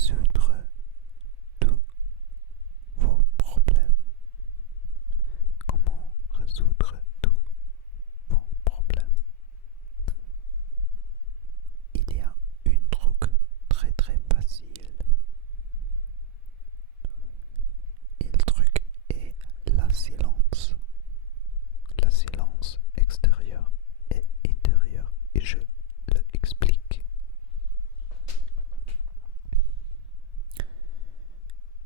résoudre tous vos problèmes. Comment résoudre tous vos problèmes? Il y a une truc très très facile. Et le truc est la silence. La silence extérieure et intérieure. Et je le explique.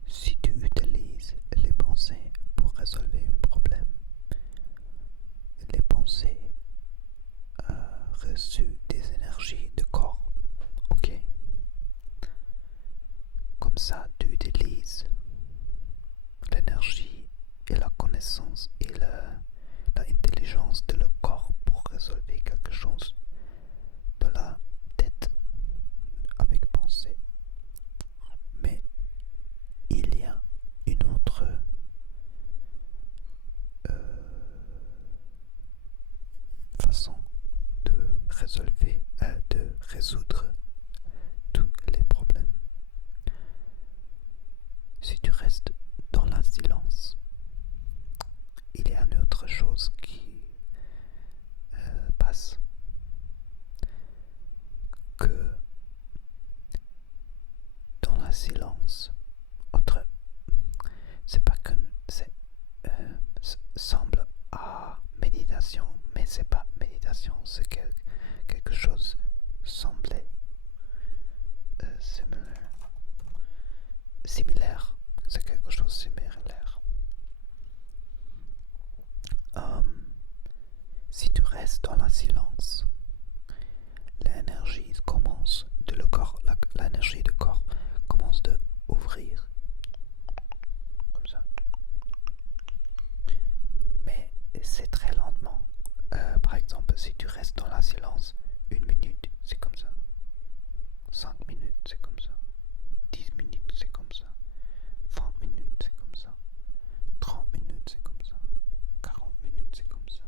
Si tu utilises les pensées pour résoudre un problème, les pensées reçoivent des énergies de corps. Ok? Comme ça, tu utilises l'énergie et la connaissance et l'intelligence de le corps pour résoudre quelque chose de la tête avec pensée. Mais il y a une autre façon de résoudre tous les problèmes. Si tu restes dans le silence, il y a une autre chose qui passe, que dans le silence, c'est pas que c'est semble à méditation, mais c'est pas méditation, c'est quelque chose semblait similaire, c'est quelque chose similaire. Si tu restes dans le silence, l'énergie commence de le corps, l'énergie du corps commence de ouvrir comme ça. Mais c'est très lentement. Par exemple, si tu restes dans le silence, 1 minute, c'est comme ça. 5 minutes, c'est comme ça. 10 minutes, c'est comme ça. 20 minutes, c'est comme ça. 30 minutes, c'est comme ça. 40 minutes, c'est comme ça.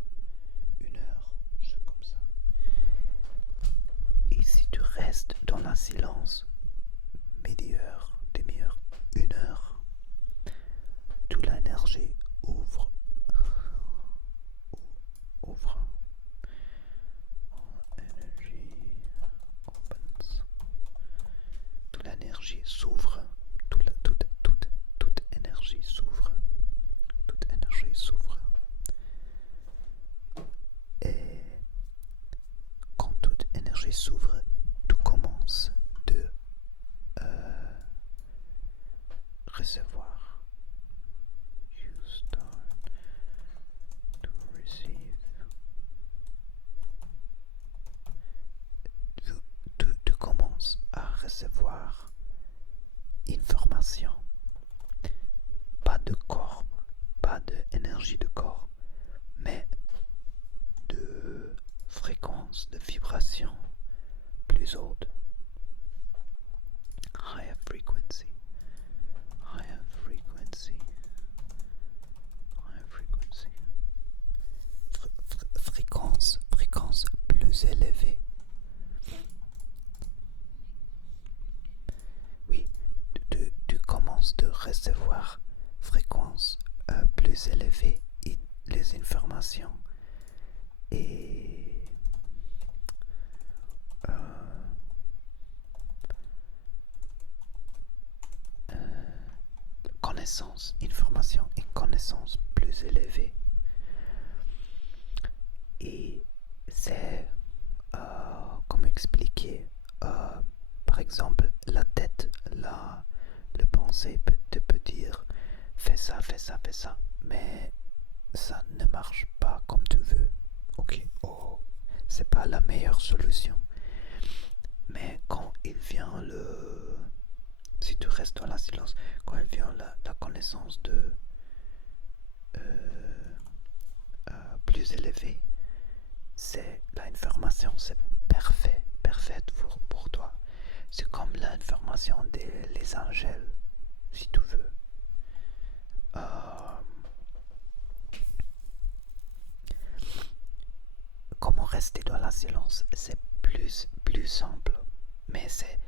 1 heure, c'est comme ça. Et si tu restes dans le silence, demi-heure, 1 heure, toute l'énergie ouvre. Energy opens. Toute l'énergie s'ouvre. Toute énergie s'ouvre. Toute énergie s'ouvre. Et quand toute énergie s'ouvre, tout commence de recevoir. You start to receive. Tu commences à recevoir information. Pas de corps, pas d'énergie de corps, mais de fréquence, de vibration plus haute. Higher frequency. Higher frequency. Higher frequency. Fréquence plus élevée. Oui, tu commences de recevoir fréquence plus élevée et les informations et connaissances, information et connaissances plus élevées. Et c'est comme expliquer, par exemple, la tête, le pensée te peut dire fais ça, fais ça, fais ça, mais ça ne marche pas comme tu veux. Ok, oh, c'est pas la meilleure solution. Mais quand il vient si tu restes dans la silence, quand il vient la connaissance de plus élevée, c'est l'information, c'est parfaite pour toi. C'est comme l'information des les angels, si tu veux. Comment rester dans la silence, c'est plus simple, mais c'est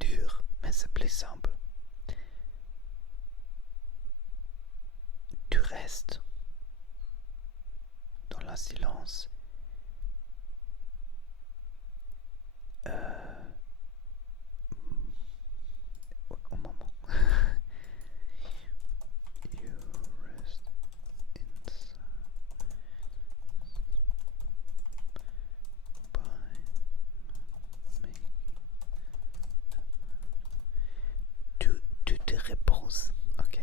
dur, mais c'est plus simple. Tu restes dans le silence. Au moment. You rest inside by making. Tu te reposes, ok?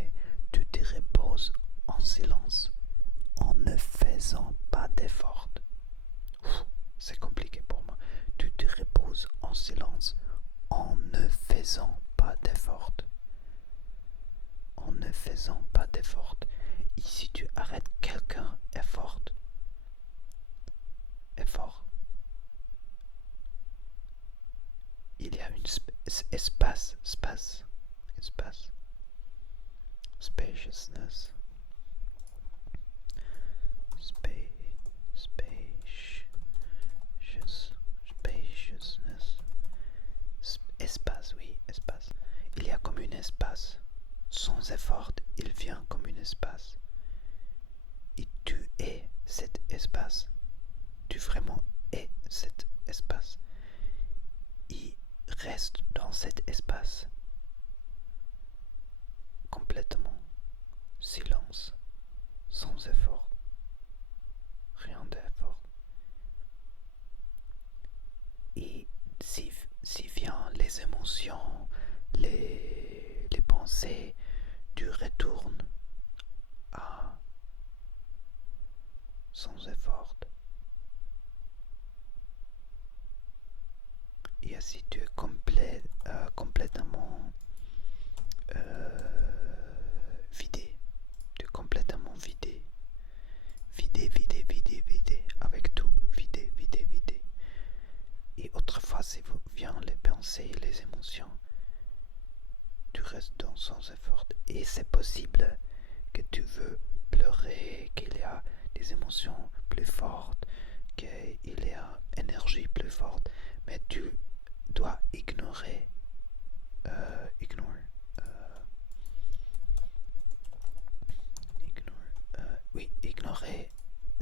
Tu te reposes en silence, en ne faisant pas d'effort. C'est compliqué pour moi. Tu te reposes en silence, en ne faisant pas d'effort. En ne faisant pas d'effort. Et si tu arrêtes quelqu'un, effort, il y a un espace, spaciousness, spaciousness, espace, oui, espace. Il y a comme un espace. Sans effort, il vient comme un espace. Et tu es cet espace. Tu vraiment es cet espace. Il reste dans cet espace. Complètement. Silence. Sans effort. Rien d'effort. Et si viennent les émotions, les pensées, tu retournes à sans effort. Et ainsi tu es complètement vidé. Tu es complètement vidé. Vidé. Avec tout. Vidé. Et autrefois, si viennent les pensées, les émotions, tu restes dans sans effort. Et c'est possible que tu veux pleurer, qu'il y a des émotions plus fortes, qu'il y a une énergie plus forte, mais tu dois ignorer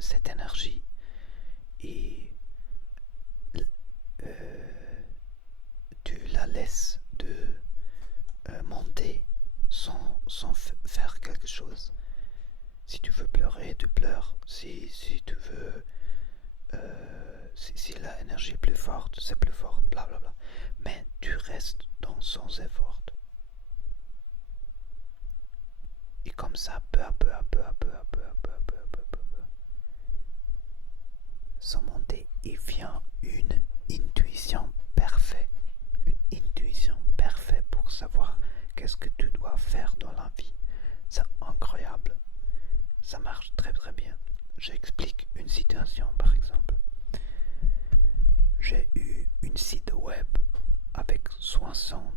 cette énergie et tu la laisses de monter sans faire quelque chose. Si tu veux pleurer, tu pleures. Si tu veux si la énergie est plus forte, c'est plus fort, blablabla. Mais tu restes dans sans effort. Et comme ça, peu à peu, sans monter, il vient une intuition parfaite. Une intuition parfaite pour savoir qu'est-ce que tu dois faire dans la vie. C'est incroyable. Ça marche très très bien. J'explique une situation par exemple. J'ai eu une site web avec 600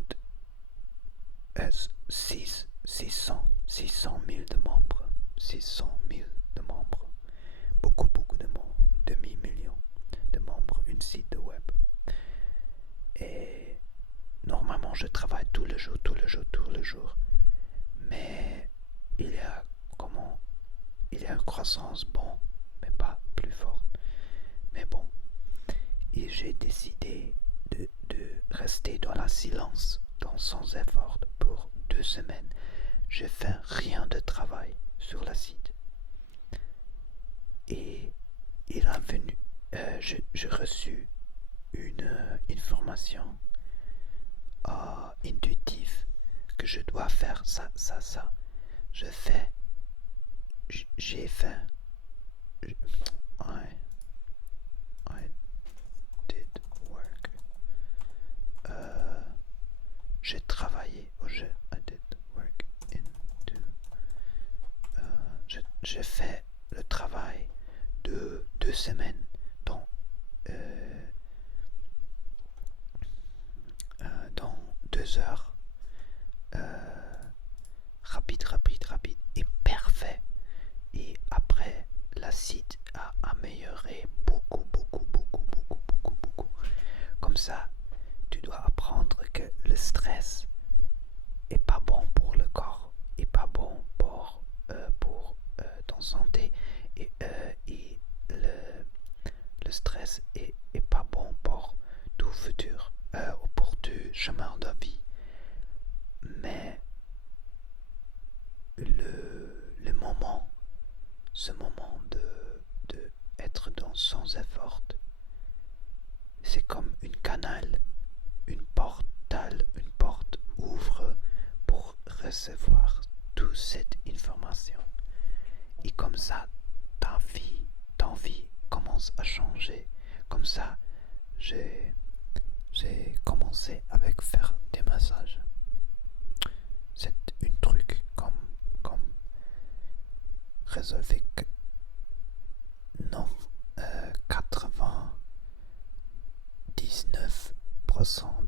000 de membres. 600 000 de membres. Beaucoup de membres. Demi-million de membres. Une site web. Et normalement je travaille tous les jours. Mais il y a une croissance bon, mais pas plus forte. Mais bon. Et j'ai décidé de rester dans la silence, dans sans effort pour 2 semaines. J'ai fait rien de travail sur le site. Et il a venu, j'ai reçu une information intuitive que je dois faire ça. J'ai fait. I did work. J'ai travaillé. I did work into. J'ai fait le travail de 2 semaines dans 2 heures. Rapide et parfait. Et après, la site a amélioré beaucoup. Comme ça, tu dois apprendre que le stress est pas bon pour le corps, est pas bon pour ton santé et le stress est pas bon pour tout futur, pour tout chemin de vie. Mais le moment, ce moment de être dans sans effort, c'est comme une canal, une porte ouvre pour recevoir toute cette information. Et comme ça, ta vie commence à changer. Comme ça, j'ai commencé avec faire des massages. C'est un truc comme résolver non 99%